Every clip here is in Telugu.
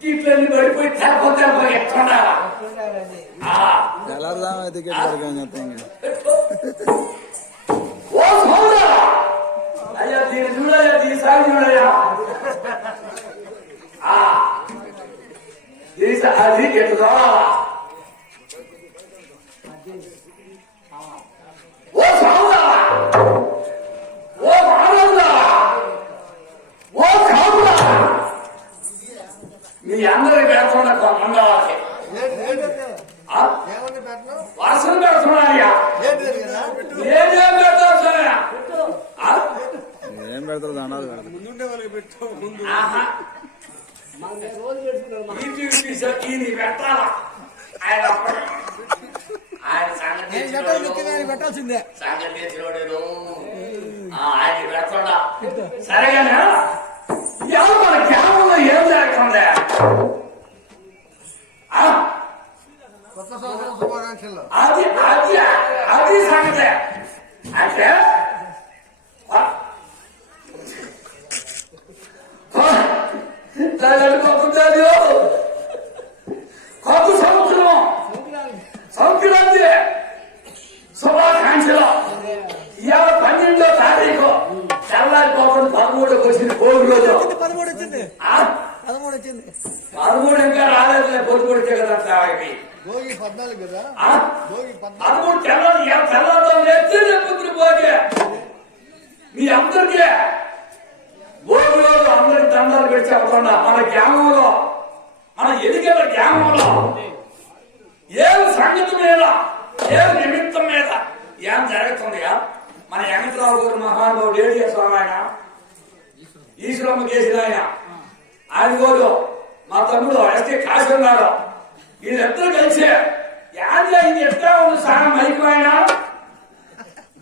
టికెట్లన్నీ పడిపోయి తెరపోతే ఎట్లా తెల్లారుదామా టికెట్ పడుకొని చెప్తాం. ఓ సోదరా అయ్యా దీన్ని చూడయా దీసారి చూడయా అది ఎట్లా ఓ సోదరా ఓ మానవుడా ఓ కావుడా మీ అందరి పెడుతున్న మండవాకి వర్షం పెడుతున్నాయ్యా నేనేం పెడతాను ఏం పెడతారు దానాలు పెట్టాలా ఆయన ఆయన పెట్టాల్సిందే సంగతి ఆయన పెట్టడా సరేగానే ఎవరు మన గ్రామంలో ఏం జరుగుతుంది అది అది అది సంగతి అంటే కొత్త సంవత్సరం సంక్రాంతి శుభాకాంక్షలు ఇవాళ 12వ తారీఖు తెల్లారిపోతుంది 13కి వచ్చింది భోగి రోజు 13 ఇంకా రాలేదు భోగి కొడితే కదా భోగి 14 కదా 13 తెల్లతో లేచి పొద్దున భోగి మీ అందరికీ భోగి రోజు అందరికి దండాలు పెట్టి చెప్తున్నా మన గ్రామంలో మన ఎదిగిన గ్రామంలో ఏం సంగతి మీద ఏం నిమిత్తం మీద ఏం జరుగుతుందిగా మన వెంకటరావు గారు మహానుభావుడు ఏడు చేస్తాం ఆయన ఈశ్వరమ్మ చేసిన ఆయన గోడు మా తమ్ముడు ఎస్టీ కాశీ ఉన్నారు వీళ్ళిద్దరూ కలిసి యాది అయింది ఎట్లా ఉంది సాయం అయిపోయినా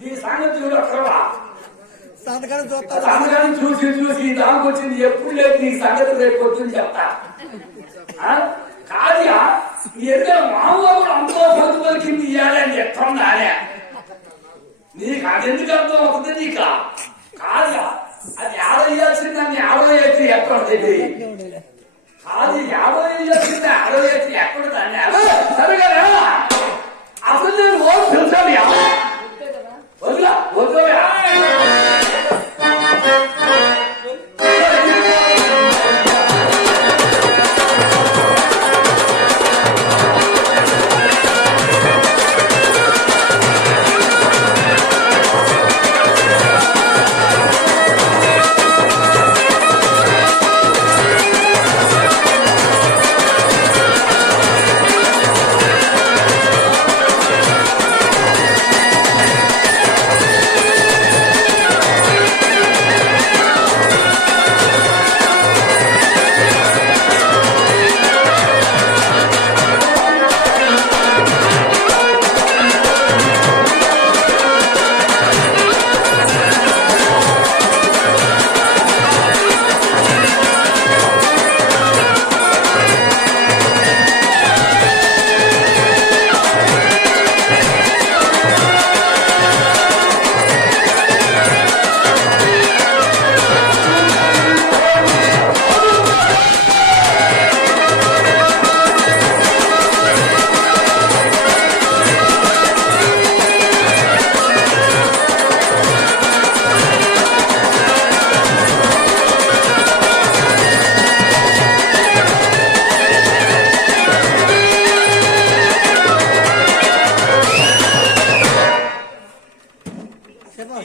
దీని సంగతి చూడక్కర్వా సంతకాన్ని చూసి చూసి దానికి వచ్చింది ఎప్పుడు లేదు నీ సంగతి రేపు పొద్దుని చెప్తా కాదుగా ఎదురు మామూలు అంతో పొద్దు పలికింది ఇవ్వాలని ఎట్టుందానే నీకు అది ఎందుకు అర్థం అవుతుంది నీకు కాదుగా అది 50 ఇవ్వాల్సింది దాన్ని 50 ఎత్తి ఎక్కడ దగ్గర కాదు 50 ఇవ్వాల్సింది 60 ఎత్తి ఎక్కడ దాన్ని సరిగా అసలు నేను ఓ తెలుసాను వద్దులా వద్దుగా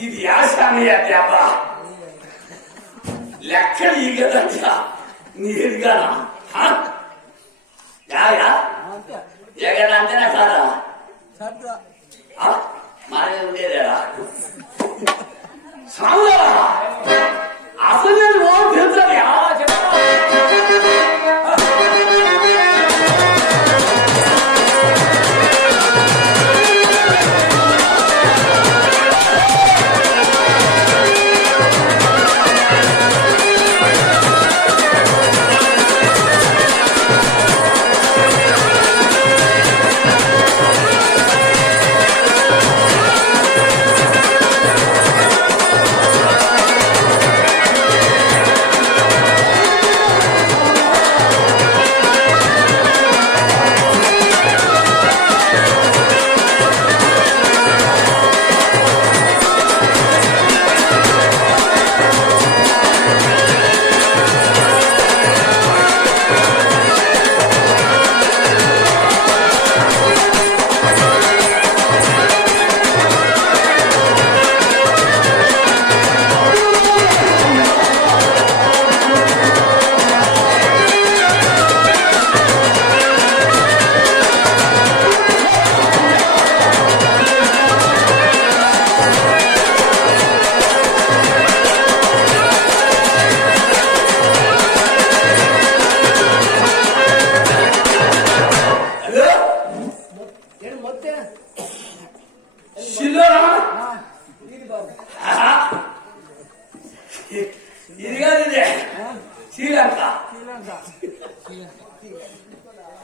ఇది యాసామి అధ్యాప లెక్కలు ఈ కదంతా నీరుగా అంతేనా కాదా మారే ఉండేదా అసలు నేను ఓ తెలుసా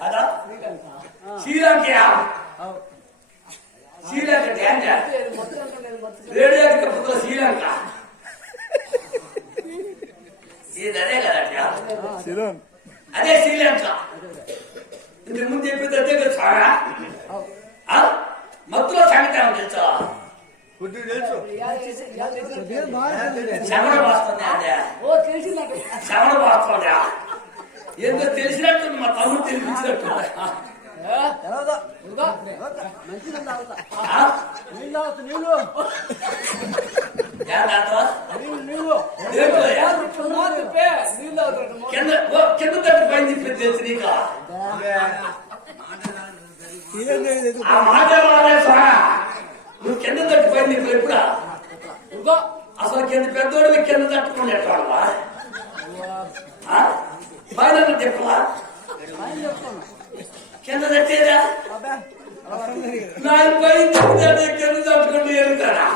అదా శ్రీలంకయా శ్రీలంక రేడియోకి పుత్ర శ్రీలంక ఇది అదే కదా అదే శ్రీలంక ఇంతకు ముందు చెప్పితే అదే కదా సాగా మత్తులో సంగతి తెలుసా శమణ వాస్తుంది అదే శమణ వాస్తుందా ఏందో తెలిసినట్టు మా తమ్ముడు తెలిపించినట్టు కింద తట్టు పైన తిప్పి తెలుసు నీకు ఆ మాట నువ్వు కింద తట్టు పైన తిప్పు ఎప్పుడా అసలు కింద పెద్దోడు కింద తట్టుకునేటవాళ్ళవా పైన తిప్పలా కింద తట్టేదా నాకు పైన తిప్పుతాడు కింద తట్టుకుంటూ ఎరుగుతాడా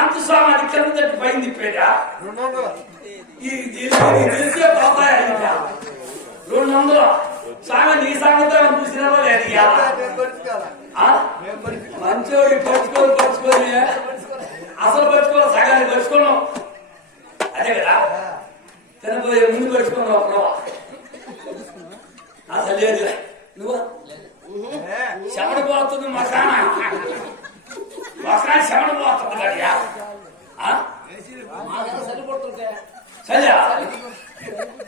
ఎంత స్వామి అది కింద తట్టు పైన తిప్పేదా తెలిసే బాబాయ్ 200 స్వామి నీ సంగతి చూసినావో లేదు మంచోడి పరుచుకోని అసలు పరుచుకోవాలి సగాన్ని పరుచుకున్నాం అదే కదా తినపోయే ముందు పరుచుకున్నావు అప్పుడు అసలు లేదు నువ్వు శమణ పోతుంది మసానా శమణ పోతుంది కడియా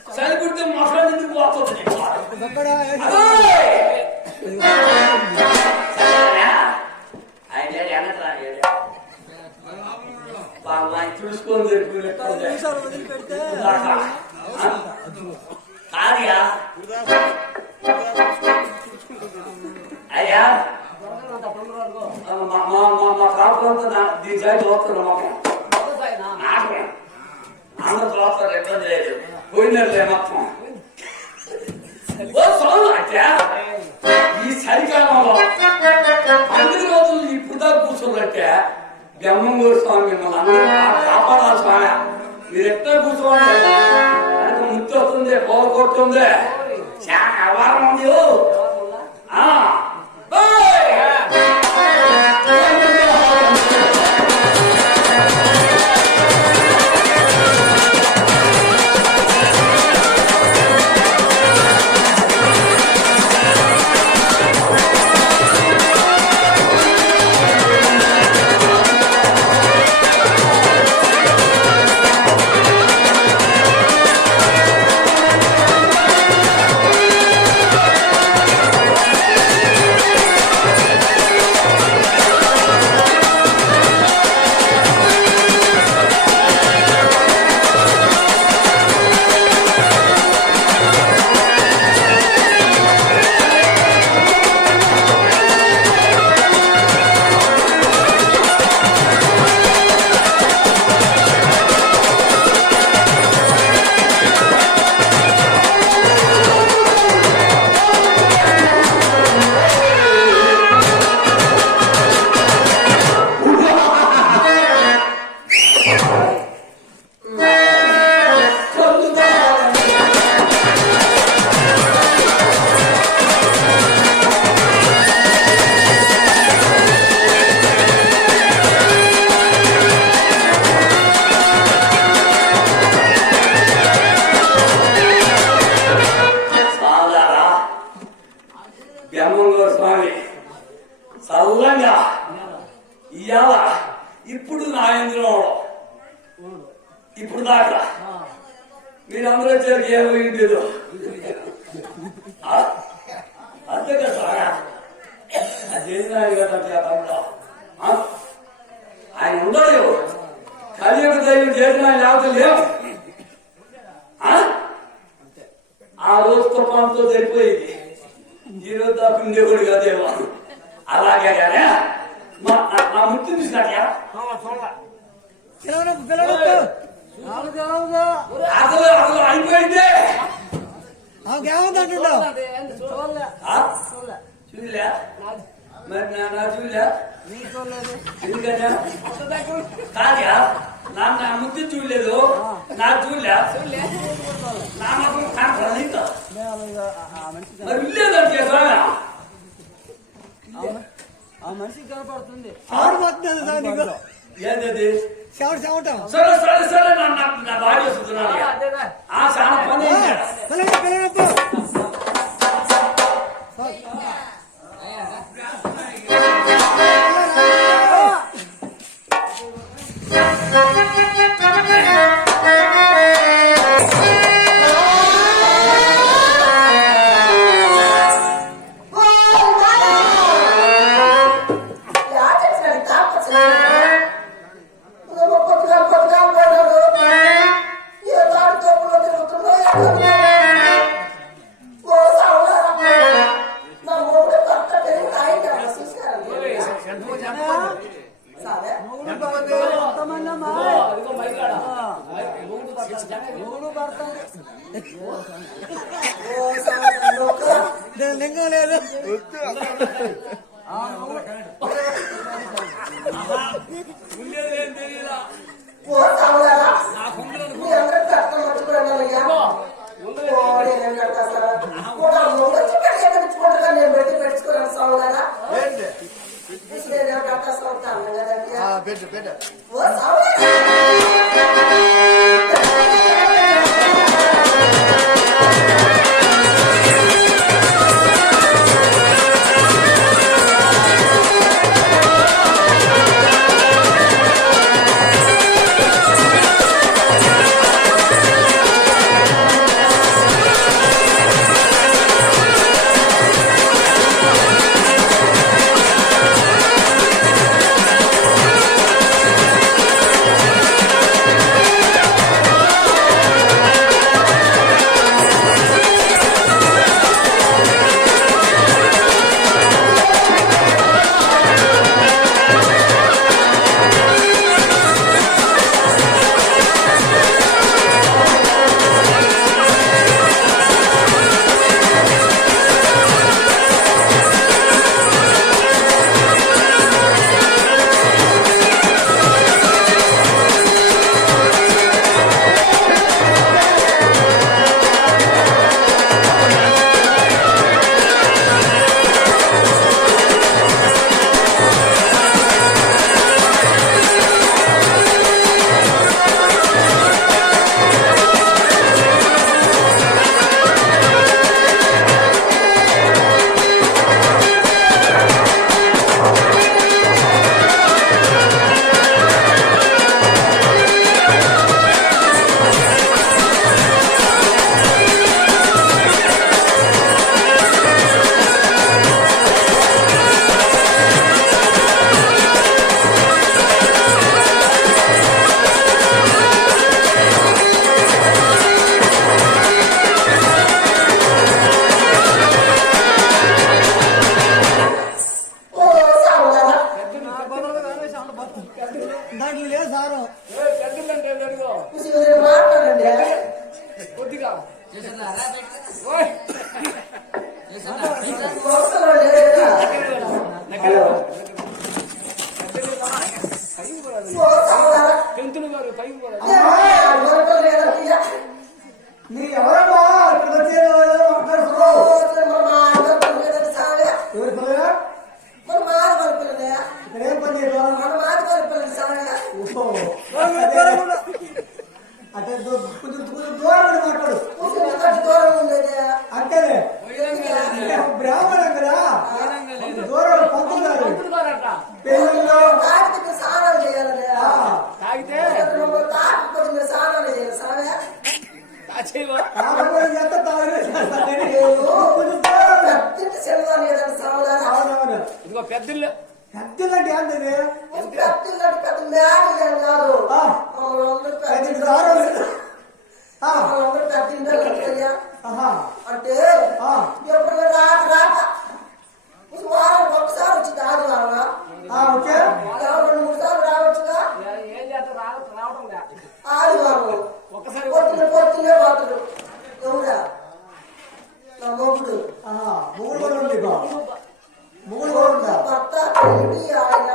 చలి పుడితే మసాలా ఎందుకు పోతుంది చూసుకొని కాదయా అయ్యా మా కాపులంతా దీని సైడ్ వస్తున్నా మాకు అందరూ చూస్తారు ఎట్లా చేయలేదు పోయినట్లే మొత్తం అంటే ఈ చలికాలంలో 10 రోజులు ఇప్పుడు దాకా కూర్చోబట్టే బ్రహ్మంగూరు స్వామి మిమ్మల్ని అందరూ కాపాడాలి స్వామి మీరు ఎట్లా కూర్చోండి ఆయనకు ముత్తి వస్తుంది పవర్ కొడుతుంది చాలా అవారం ఉంది బ్రహ్మంగూరు స్వామి చల్లంగా ఇవాళ ఇప్పుడు నా ఇందులో ఇప్పుడు దాకా మీరందరూ వచ్చారు ఏమైందో అంతే కదా చేసినాయి కదా ఆయన ఉండడు కలియుగ దైవం చేసిన లేకపోతే లేవు ఆ రోజుతో పంతో సరిపోయింది ఈ రోజు తప్పిందే కూడా కదేమో అలాగే కానీ మా ముట్టి చూసినాక అసలు అసలు అయిపోయింది చూడలే మరి నా చూడలే ఎందుకంటే కాదా నా ముద్దు చూడలేదు నా చూడలే నా మాత్రం కాన్ఫరెన్స్ మరి ఇల్లేదంటే ఆ మనిషికి కనపడుతుంది. ఏంటది చెవటం సరే సరే సరే నా భార్య వస్తున్నాను ఆ చాలా పని లింగం లేదు. పెట్టు పెట్టు దాంట్లో లేదు సారం. కొద్దిగా మీరు ఎవరమ్మా ఇక్కడ వచ్చేది? ఇక్కడ ఏం పని అంటే కొంచెం దూరం మాట్లాడు. అంతేలే బ్రాహ్మణం కదా, దూరం పంపుతారు. పెళ్ళిలో స్నానాలు చేయాలి. తాగితే ఎంత తాగలేదు. ఇదిగో పెద్దలు పెద్దలంటే ఏంటది? పెద్ద మేడ కాదు. అంటే ఎప్పుడు రాక వారం ఒకసారి వచ్చి కాదు రెండు మూడు సార్లు రావచ్చుగా. ఆదివారం పొద్దున పొద్దునే పోతాడు. ఎవరా నా మొగుడు మూడు కూడా ఉంది. మూడు కూడా ఉందా? భర్త ఆయన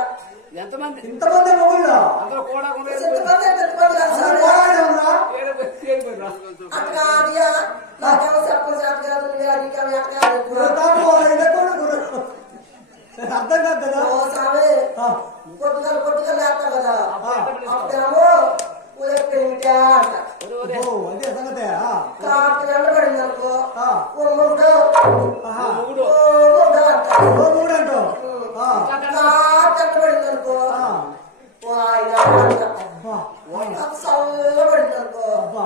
ఎంతమంది ఇంతమంది మొగుళ్ళు ఎంతమంది అట్లా అదియా నాకేమో చెప్పని చేత కాదు నీకేమో ఎట్ట కాదు అర్థం కాదు కదా ఓ సామి పొద్దుగా లేస్తా కదా అప్పుడేమో ఉదయం అంట అదే సంగతే కార్తీక ఎండబడింది అనుకో ఓ మూడు అంట మూడంటో కార్తీక ఎండబడింది అనుకో ఓ 5 అంట చల్లబడింది అనుకో అబ్బా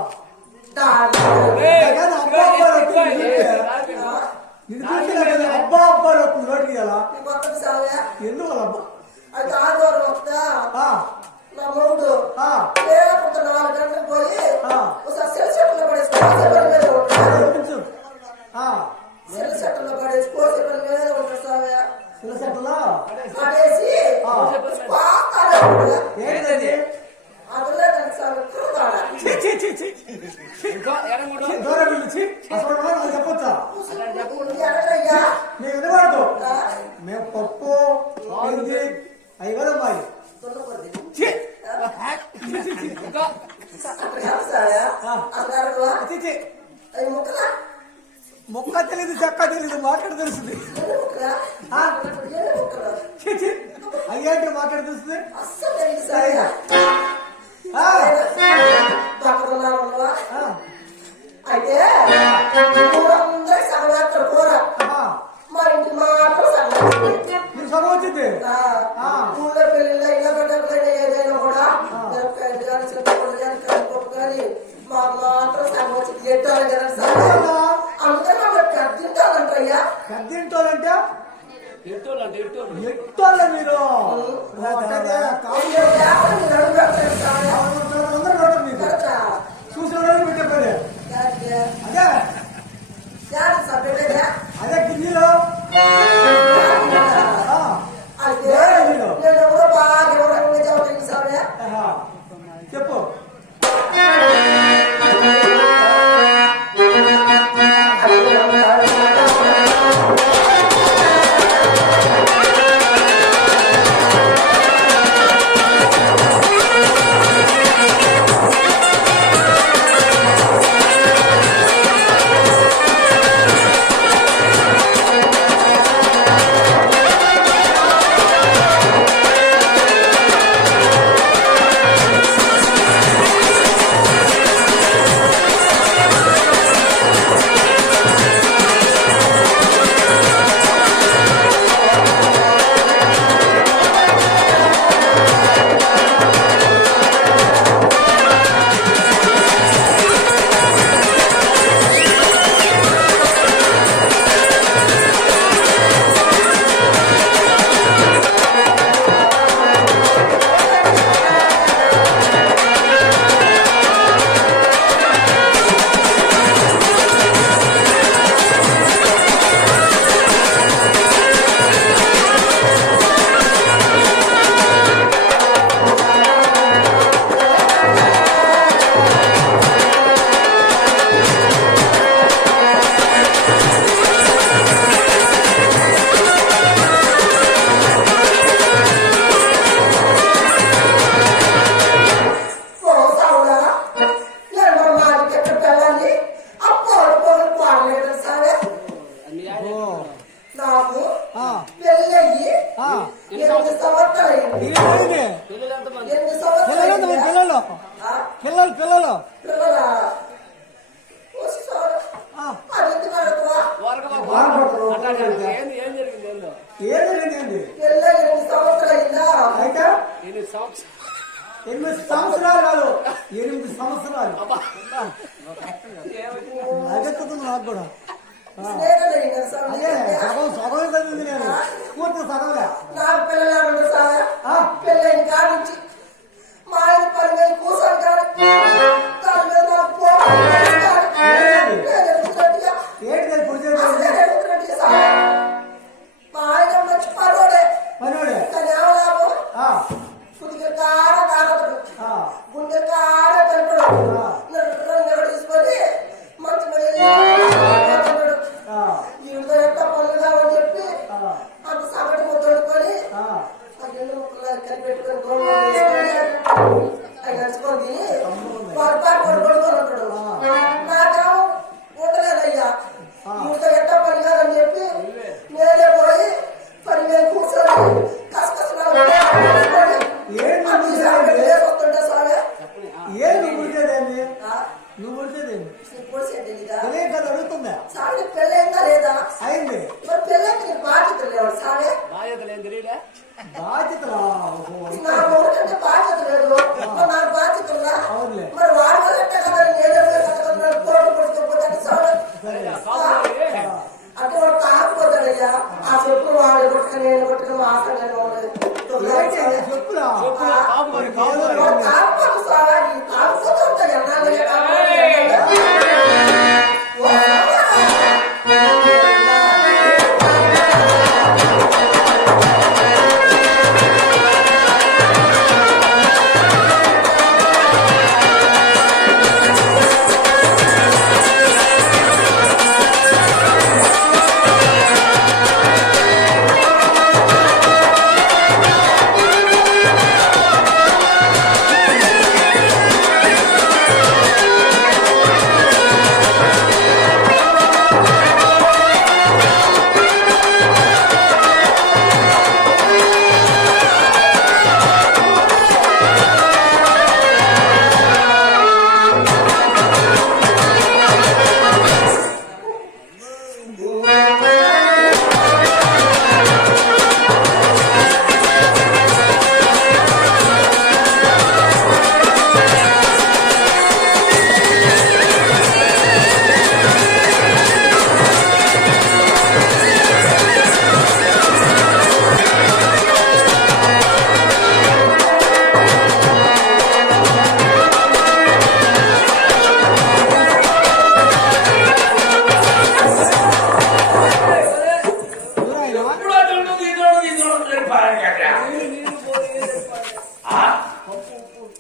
అబ్బా నోటికి ఎలా కొత్తది సామే ఎందుకు అబ్బా అయితే ఆదివారం వస్తా నా మూడు 4 గంటలకు పోయి ఒకసారి సెల్ సెట్లో పడేసి సెల్ సెట్లో పడేసి కోసి పని మీద ఉంటాడు సామే పడేసి ఏంటది అదలే దానికి సామే తిరుగుతాడా దూరం వెళ్ళి అసలు నాకు చెప్పొచ్చా ఎడయ్యా మేము వినబడదు మేము పప్పు ఇది అవి కదా మాది మొక్క తెలియదు చెక్క తెలియదు మాట్లాడి తెలుస్తుంది అయ్యాక మాట్లాడి తెలుస్తుంది అయితే ఊరందరూ సగం కూర మా ఇంటి మాత్రం సగం మీరు సగం వచ్చింది ఊళ్ళో పెళ్ళిళ్ళ ఇళ్ళ బిడ్డలైనా ఏదైనా కూడా మిరపకాయలు కానీ చింతపండు కానీ కందిపప్పు కానీ మాకు మాత్రం సగం వచ్చింది ఎట్టాలి కదా సార్ అందుకే మమ్మల్ని కద్దింటానంటయ్యా కద్దింటోళ్ళంటే ఎట్టోళ్ళ మీరు చూసిన పెట్టే అదే గిన్నెలో నేను ఎవరో బాగా ఎవరైనా చదువుతాను సార్ చెప్పు పిల్లలు ఎనిమిది సంవత్సరాలు కాదు 8 సంవత్సరాలు అదెక్కుతుంది నాకు కూడా అదే సగం చదివింది నేను పూర్తి సగంలే నాకు పిల్లలు పెళ్ళైన కాడి నుంచి మా ఆయన పని మీద కూర్చొని కాదు దాని మీద మా ఆయన మంచి పనోడే కానీ ఏమలాభం పుదికి కాడ తాగదు గుండె కాడ తింటాడు తీసుకొని మంచి ఇంట్లో ఎట్లా పనులు కావని చెప్పి అంత సగటు ముద్దడుకొని కనిపెట్టుకొని అవి నడుచుకొని తెలియదు ఇప్పుడు తెలీదా తెలియక కదా అడుగుతుందా సాడే పెళ్ళైందా లేదా అయింది మరి పెళ్ళైతే నీకు బాధ్యతలు లేవు సాడే బాధ్యతలా నా ఊరికంటే బాధ్యత లేదు మరి నాకు బాధ్యత ఉందా అవునులే మరి వాడు అంటే కదా ఏదో కోట పడుకోపోతే సాడే అంటే వాడు కాకపోతాడయ్యా ఆ చెప్పులు వాడు కొట్టుకుని నేను కొట్టుకుని చెప్పులా కాకపోతే సాడా కాకపోతే ఉంటాయి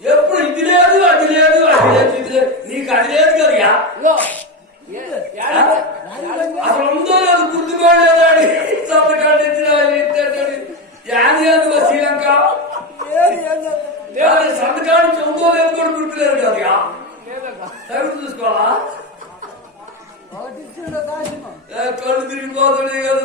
ఎప్పుడు ఇది లేదు అది లేదు అది లేదు ఇది లేదు నీకు అది లేదు కదయా అసలు ఉందో లేదు గుర్తుకోలేదు అని సంతకాలు తెచ్చిన శ్రీలంక సంతకాలు ఉందో లేదు కూడా గుర్తులేదు కదయా తగుడు చూసుకోవాలా కళ్ళు తిరిగిపోతుంది కదా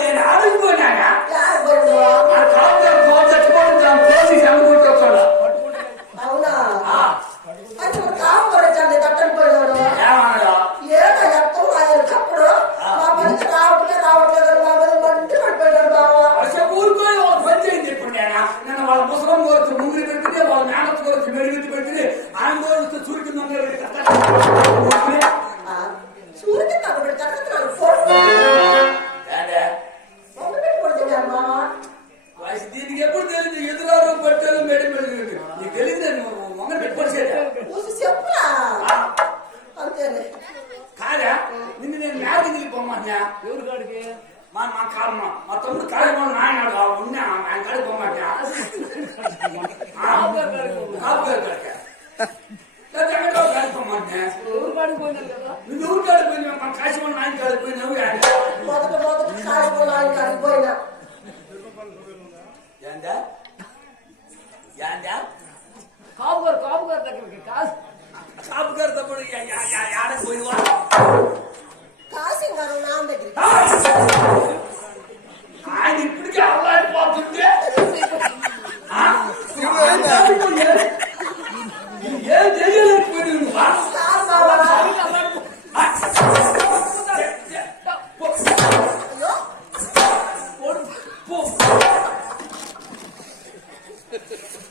నేను ఆడిపోయినాగా అవునా అయితే కాపు పడచ్చండి తట్టని పోయినాడు ఏదో ఎత్తం అప్పుడు మా పనికి రావట్లేదు మా పని మంటి పడిపోయాడు బాబా ఊరుకొని వాళ్ళ పని చేయండి ఇప్పుడు నేను వాళ్ళ ముసలం కోరచ్చు ముందు పెడితే వాళ్ళ మేనత్ కోరచ్చు మెరుగు పెడితే ఆయన కోరిస్తే సూర్యుకి సూర్యుకి నాకు పెడతాడు దీనికి ఎప్పుడు తెలియదు ఎదురారు పట్టారు మేడ నీకు తెలియదు మొన్న పెట్టుకోసేదా చెప్పురా అంతేనే కాదా నిన్ను నేను మ్యాథ్ పొమ్మన్నా ఎవరు కాడికి మా కారణం మా తమ్ముడు కాలేమో నాయన ఉన్నా ఆయన కాడికి పొమ్మన్నా నువ్వు ఎవరు కాడిపోయినా మా కాశీమో నాయన కాడిపోయినావు మొదట కాలిపోయినా ఆయన కాలిపోయినా కాపు గారు దగ్గరికి కాపు గారు తప్పుడు ఆడకు పోయినవా కాశీ గారు నాన్న దగ్గరికి ఆయన ఇప్పటికే అల్లాడిపోతుంటే ఏం చేయలేకపోయింది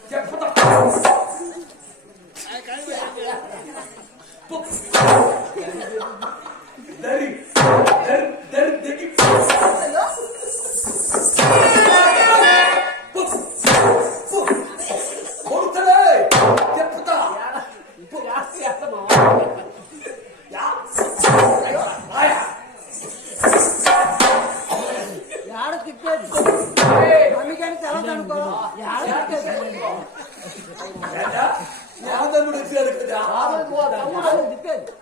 చెప్తా దరి దరి దరి కొడుతలే చెప్తా తమ్ముడు వచ్చాడు కదా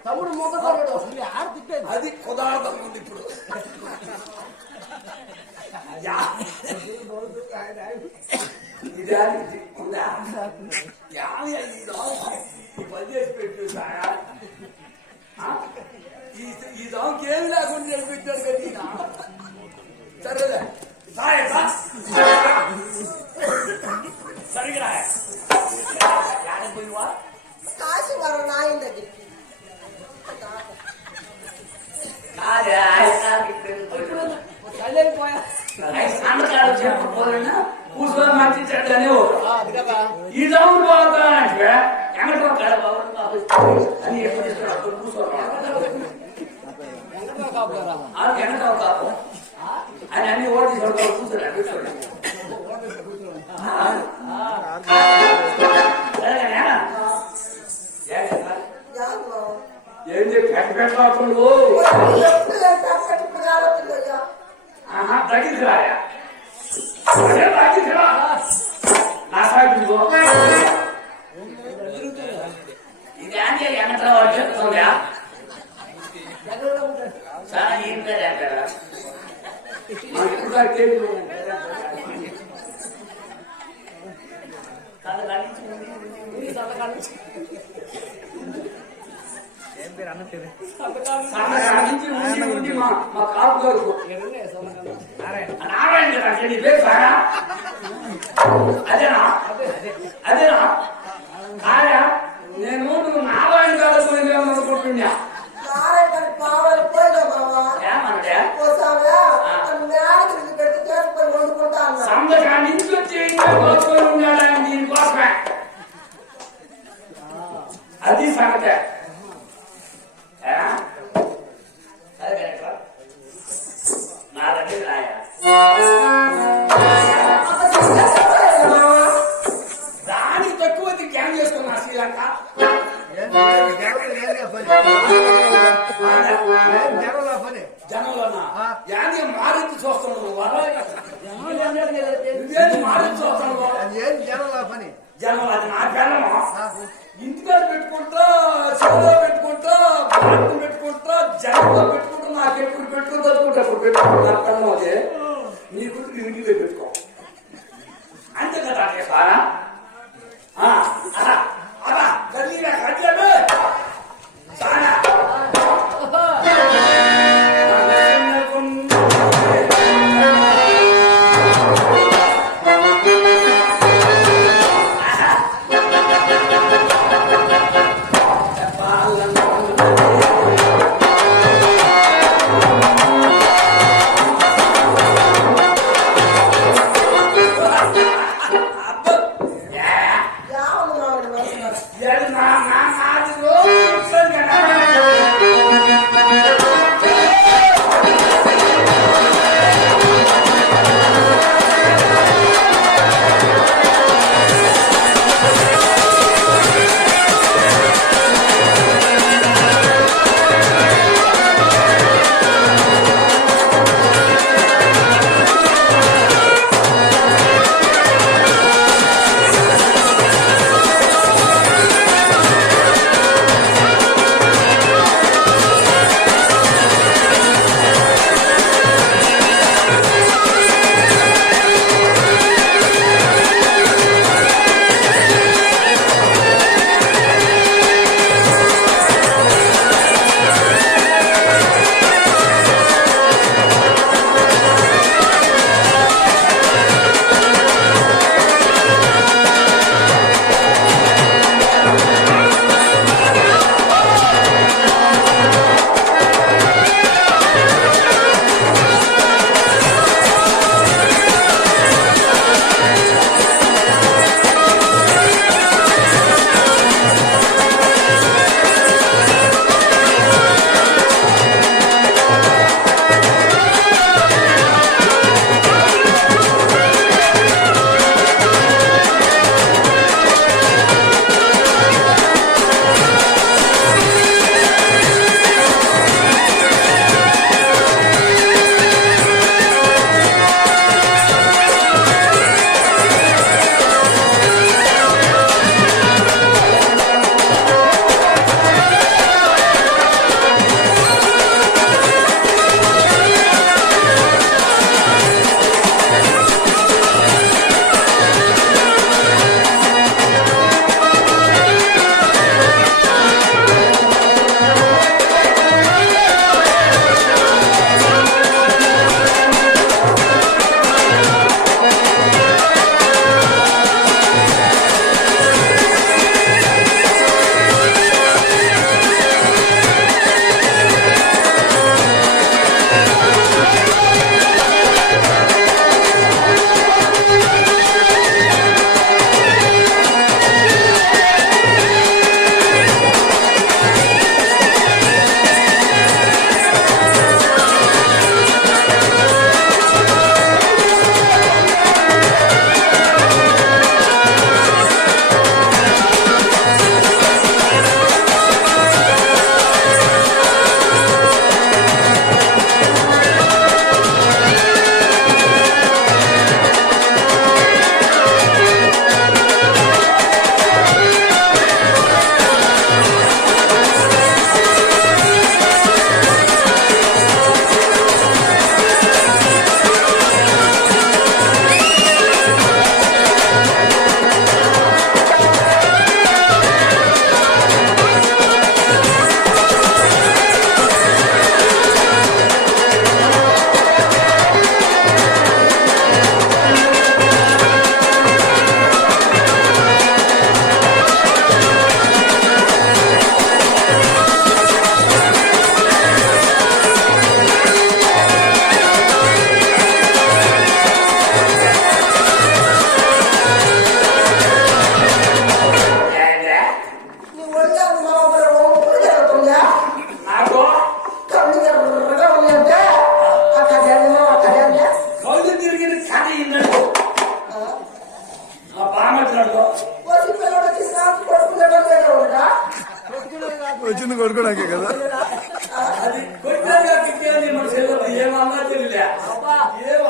తమ్ముడు మొదలు అది కుదార్థం ఉంది ఇప్పుడు ఇదానికి ఉందా ఈ పని చేసి పెట్టు ఈ దానికి ఏమి లేకుండా సరేలే సరిగ్గా పోయివా కాశీ గారు నాయన దగ్గరికి కూర్చొని మంచి చెడ్డనే ఈ రౌండ్ పోతానంటే ఎక్కడ అని ఎప్పుడు ఇస్తాడు వెనక కాపు అని అన్ని ఓడి కూర్చోండి కూర్చోండి ఏం చెప్పి పెట్టాడు దగ్గరికి రాయా దగ్గరికి రా నా సాగిపో ఇది అంటే వెనక వాడు చెప్తుందా చాలా ఏం కదా మా కాపు గారు నారాయణ కదా నీ పేరు సారా అదేనా అదేనా కాయా నేను నువ్వు నారాయణ గారు అనుకుంటున్నా నారాయణ గారి పావులు పోయినా బావా ఏమన్నా మేడకి పెడితే చేసుకొని వండుకుంటా అన్నా సందగా నుంచి వచ్చి కోసుకొని ఉన్నాడా దీనికోసమే అది సంగతే నా దగ్గర రాయా దానికి తక్కువ గ్యాన్ చేసుకున్నా శ్రీలంక జనంలోనా యాని మారెత్తి చూస్తున్నావు నువ్వేది మారెత్తి చూస్తున్నావు జనం అది నా పిల్లమా ఇంటికాడ పెట్టుకుంటా చెవులో పెట్టుకుంటా బాటలు పెట్టుకుంటా జనంలో పెట్టుకుంటా నాకు ఎప్పుడు పెట్టుకుని తలుచుకుంటా అప్పుడు పెట్టుకుంటా నా పిల్లలు అదే నీకు ఇంటిలో పెట్టుకో అంతే కదా సారా అలా గల్లీగా కట్టాడు సారా లేదులే అబ్బా. ఏం